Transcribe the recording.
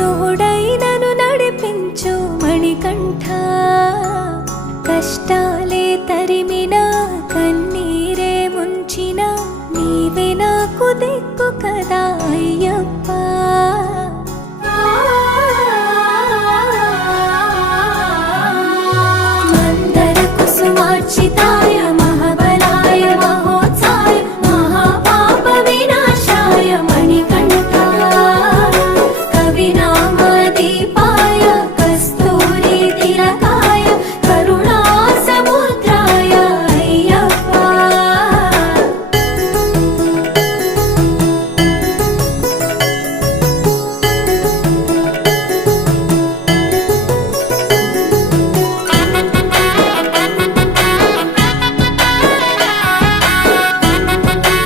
తోడైనను నడిపించు మణికంఠ కష్టాలే తరిమినా కన్నీరే ముంచిన నీవే నాకు దిక్కు కదా అయ్యప్ప